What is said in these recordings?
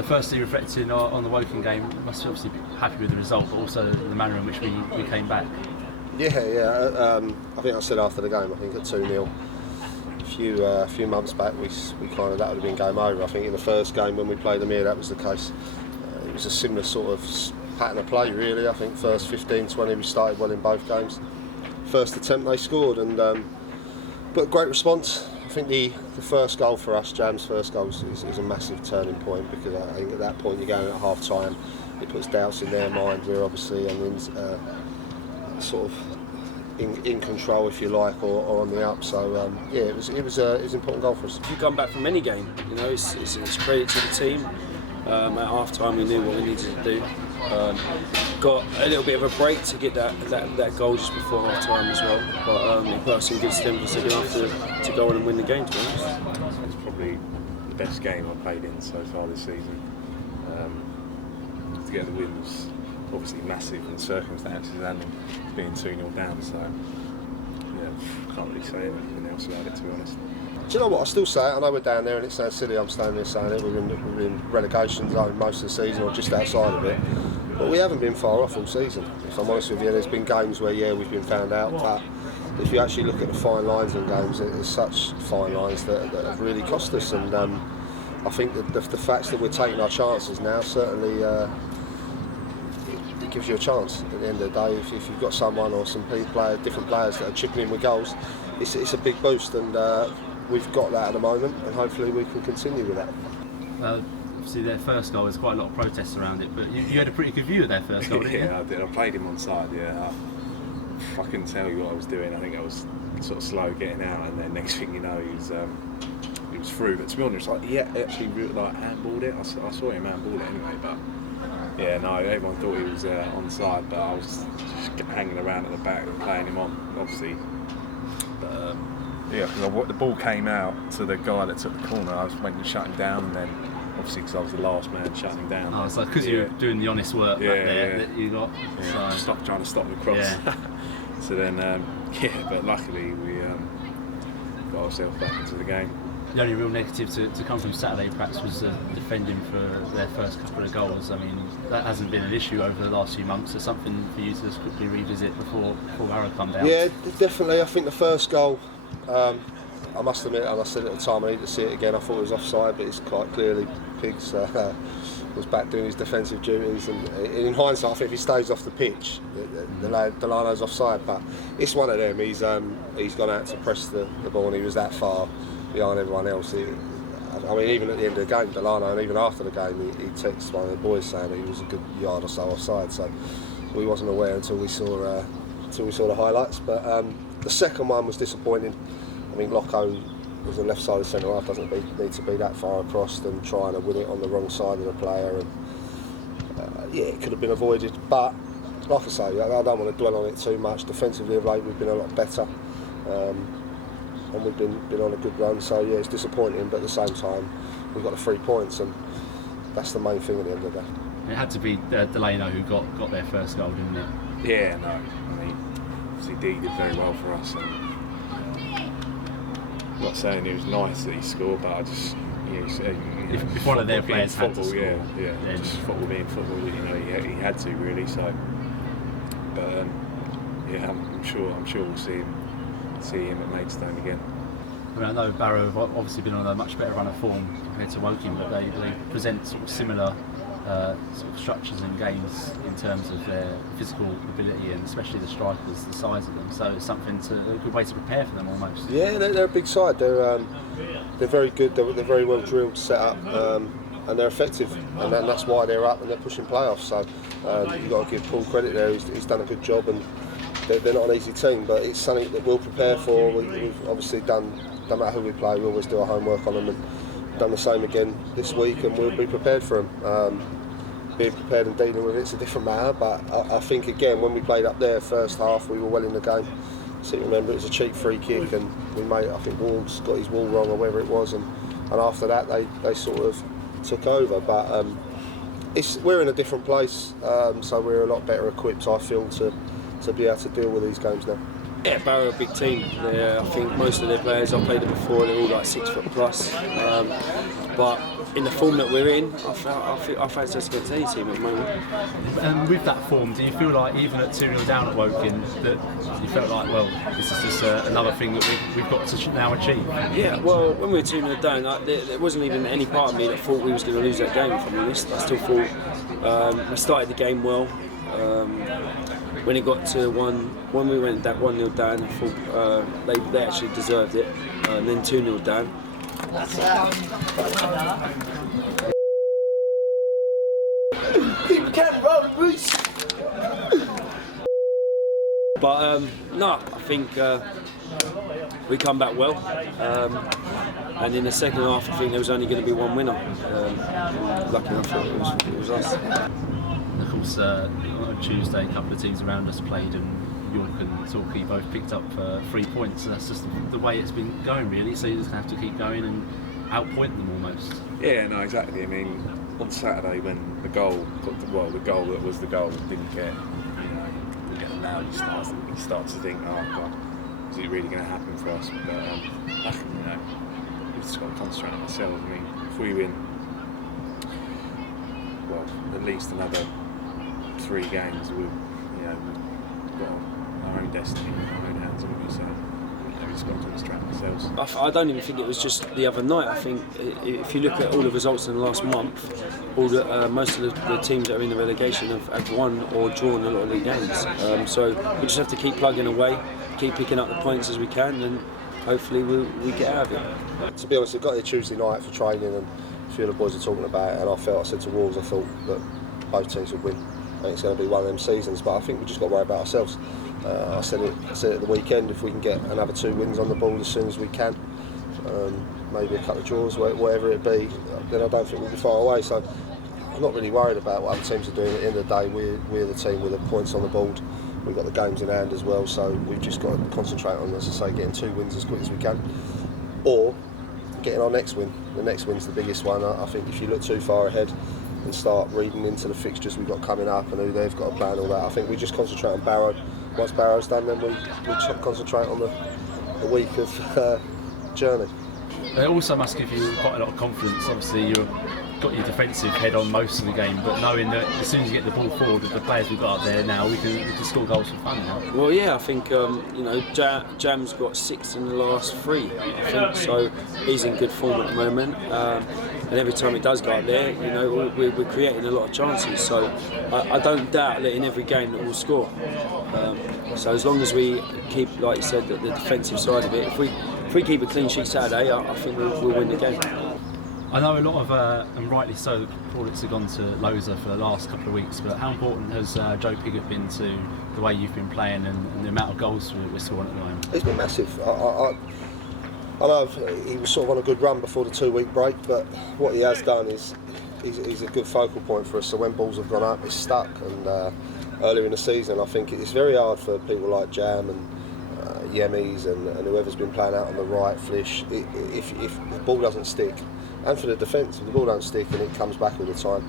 So firstly, reflecting on the Woking game, you must obviously be happy with the result, but also the manner in which we came back. Yeah. I think I said after the game, I think at 2-0, a few months back, we kind of, that would have been game over. I think in the first game when we played them here, that was the case. It was a similar sort of pattern of play, really. I think first 15-20 we started well in both games. First attempt they scored, and but great response. I think the first goal for us, Jam's first goal, is a massive turning point, because I think at that point you're going at half time, it puts doubts in their mind. We're obviously sort of in control, if you like, or on the up. So it was an important goal for us. You come back from any game, it's credit to the team. At half time we knew what we needed to do. Got a little bit of a break to get that goal just before half time as well, but it put us in good stead for enough to go on and win the game, to be honest. It's probably the best game I've played in so far this season. To get the win was obviously massive in the circumstances and being 2-0 down, so yeah, can't really say anything else about it, to be honest. Do you know what? I still say it. I know we're down there and it sounds silly I'm standing there saying it. We're in relegation zone most of the season, or just outside of it. But we haven't been far off all season, if I'm honest with you. There's been games where, we've been found out, but if you actually look at the fine lines in games, there's such fine lines that have really cost us. And I think that the fact that we're taking our chances now certainly it gives you a chance at the end of the day. If you've got someone or some different players that are chipping in with goals, it's a big boost, and we've got that at the moment, and hopefully we can continue with that. Obviously their first goal, there's quite a lot of protests around it, but you had a pretty good view of their first goal, didn't you? Yeah, I did. I played him on side, I couldn't tell you what I was doing. I think I was sort of slow getting out, and then next thing you know, he was through. But to be honest, actually handballed it. I saw him handball it anyway, but everyone thought he was onside, but I was just hanging around at the back and playing him on, obviously. But because the ball came out to the guy that took the corner, I went and shut him down, and then obviously because I was the last man shutting him down. Oh, so because you were doing the honest work back there that you got. Yeah, so. Trying to stop the cross. Yeah. So then, but luckily we got ourselves back into the game. The only real negative to come from Saturday perhaps was defending for their first couple of goals. I mean, that hasn't been an issue over the last few months. There's something for you to just quickly revisit before Arrow come down. Yeah, definitely. I think the first goal, I must admit, and I said at the time, I need to see it again. I thought it was offside, but it's quite clearly Pigott was back doing his defensive duties. And in hindsight, I think if he stays off the pitch, Delano's offside. But it's one of them. He's gone out to press the ball, and he was that far behind everyone else. I mean, even at the end of the game, Delano, and even after the game, he texted one of the boys saying he was a good yard or so offside. So we wasn't aware until we saw the highlights. But the second one was disappointing. I mean, Loco was the left side of the centre half, doesn't need to be that far across and trying to win it on the wrong side of the player. And it could have been avoided. But like I say, I don't want to dwell on it too much. Defensively of late, we've been a lot better. And we've been on a good run, so it's disappointing, but at the same time we've got the 3 points, and that's the main thing at the end of the day. It had to be Delano who got their first goal, didn't it? Yeah, no, I mean, obviously D did very well for us, and I'm not saying it was nice that he scored, but I just, if one of their players had to score, just football being football, he had to really. So, but I'm sure we'll see him at Maidstone again. I mean, I know Barrow have obviously been on a much better run of form compared to Woking, but they present sort of similar sort of structures and games in terms of their physical ability, and especially the strikers, the size of them. So it's a good way to prepare for them almost. Yeah, they're a big side. They're very good. They're very well drilled, set up, and they're effective, and that's why they're up and they're pushing playoffs. So you've got to give Paul credit there. He's done a good job, and they're not an easy team, but it's something that we'll prepare for. We've obviously done, no matter who we play, we always do our homework on them, and done the same again this week, and we'll be prepared for them. Being prepared and dealing with it's a different matter, but I think again when we played up there first half we were well in the game. So remember it was a cheap free kick, and we made, I think Ward's got his wall wrong or whatever it was, and after that they sort of took over. But we're in a different place, so we're a lot better equipped, I feel, to be able to deal with these games now. Yeah, Barrow are a big team. I think most of their players, I've played them before, they're all like 6 foot plus. But in the form that we're in, I fancy us against any team at the moment. And with that form, do you feel like even at 2-0 down at Woking, that you felt like, well, this is just another thing that we've got to now achieve? Yeah, well, when we were 2-0 down, there wasn't even any part of me that thought we was going to lose that game, if I'm honest. I still thought we started the game well. When it got to when we went that 1-0 down, I thought they actually deserved it. And then 2-0 down. Keep the camera rolling, Reece. But no, I think we come back well. And in the second half, I think there was only going to be one winner. Lucky enough, it was us. Of course, on Tuesday, a couple of teams around us played, and York and Torquay both picked up 3 points. So that's just the way it's been going, really. So you're just going to have to keep going and outpoint them almost. Yeah, no, exactly. I mean, on Saturday when the goal that was the goal didn't get allowed, you start to think, oh God, is it really going to happen for us? But we've just got to concentrate on ourselves. I mean, if we win, well, at least another 3 games, we've got our own destiny in our own hands, haven't we? So we've just got to concentrate on ourselves. I don't even think it was just the other night. I think if you look at all the results in the last month, most of the teams that are in the relegation have won or drawn a lot of the games. So we just have to keep plugging away, keep picking up the points as we can, and hopefully we get out of it. To be honest, I got here Tuesday night for training, and a few of the boys were talking about it, and I said to Wolves, I thought that both teams would win. I think it's going to be one of them seasons, but I think we just got to worry about ourselves. I said it at the weekend, if we can get another 2 wins on the board as soon as we can, maybe a couple of draws, whatever it be, then I don't think we'll be far away. So I'm not really worried about what other teams are doing. At the end of the day, we're the team with the points on the board. We've got the games in hand as well, so we've just got to concentrate on, as I say, getting 2 wins as quick as we can, or getting our next win. The next win's the biggest one. I think if you look too far ahead and start reading into the fixtures we've got coming up and who they've got to play and all that, I think we just concentrate on Barrow. Once Barrow's done, then we concentrate on the week of journey. It also must give you quite a lot of confidence. Obviously, you've got your defensive head on most of the game, but knowing that as soon as you get the ball forward with the players we've got up there now, we can score goals for fun now. Well, yeah, I think Jam's got 6 in the last 3. I think so. He's in good form at the moment, and every time he does go up there, we're creating a lot of chances. So I don't doubt that in every game that we'll score. So as long as we keep, like you said, the defensive side of it, if we keep a clean sheet Saturday, I think we'll win the game. I know a lot of, and rightly so, products have gone to Loza for the last couple of weeks, but how important has Joe Pigott been to the way you've been playing and the amount of goals we're scoring at the moment? He's been massive. I know he was sort of on a good run before the 2-week break, but what he has done is he's a good focal point for us. So when balls have gone up, it's stuck. And earlier in the season, I think it's very hard for people like Jam and Yemis and whoever's been playing out on the right, Flish, if the ball doesn't stick. And for the defence, if the ball don't stick and it comes back all the time,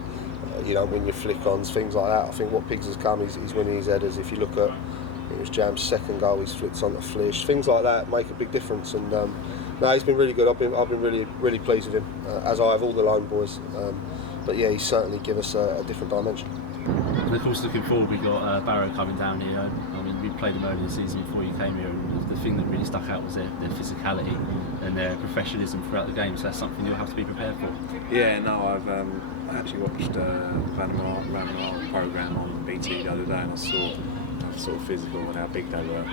when you flick-ons, things like that. I think what Pigs has come, he's winning his headers. If you look at, it was Jam's second goal, he's flicked on the Flish. Things like that make a big difference. And no, he's been really good. I've been really, really pleased with him, as I have all the lone boys. But yeah, he's certainly given us a different dimension. And of course, looking forward, we've got Barrow coming down here. I mean, we played them earlier in the season before you came here, and the thing that really stuck out was their physicality and their professionalism throughout the game. So that's something you'll have to be prepared for. Yeah, no, I've actually watched Van Marl programme on BT the other day, and I saw how sort of physical and how big they were.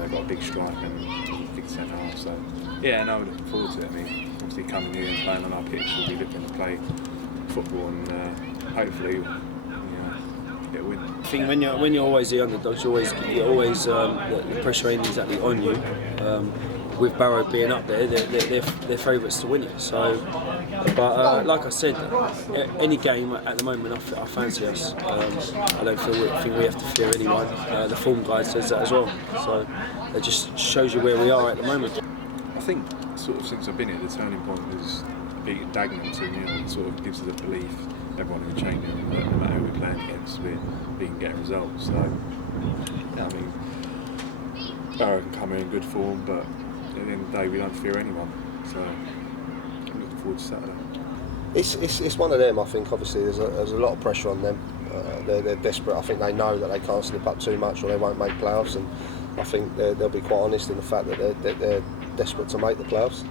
They've got a big strike and big centre half. So yeah, no, we're looking forward to it. I mean, obviously coming here and playing on our pitch, we'll be looking to play football and hopefully get a win. I think when you're always the underdogs, you're always the pressure ain't exactly on you. With Barrow being up there, they're favourites to win it. So, but like I said, any game at the moment, I fancy us. I don't think we have to fear anyone. The form guide says that as well. So it just shows you where we are at the moment. I think sort of since I've been here, the turning point was beating Dagenham 2-0. It sort of gives us a belief, everyone in the chain, no matter who we're playing against, we can get results. So yeah, I mean, Barrow can come in good form, but at the end of the day, we don't fear anyone. So I'm looking forward forward to Saturday? It's one of them. I think obviously there's a lot of pressure on them. They're desperate. I think they know that they can't slip up too much or they won't make playoffs, and I think they'll be quite honest in the fact that they're desperate to make the playoffs.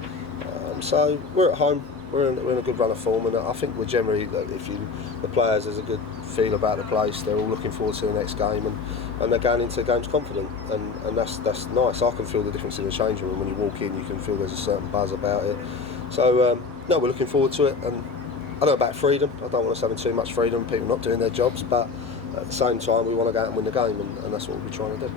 So we're at home. We're in a good run of form, and I think we're generally, the players, there's a good feel about the place. They're all looking forward to the next game, and they're going into games confident, and that's nice. I can feel the difference in the changing room. When you walk in, you can feel there's a certain buzz about it. So no, we're looking forward to it, and I know about freedom. I don't want us having too much freedom, people not doing their jobs, but at the same time we want to go out and win the game, and that's what we'll be trying to do.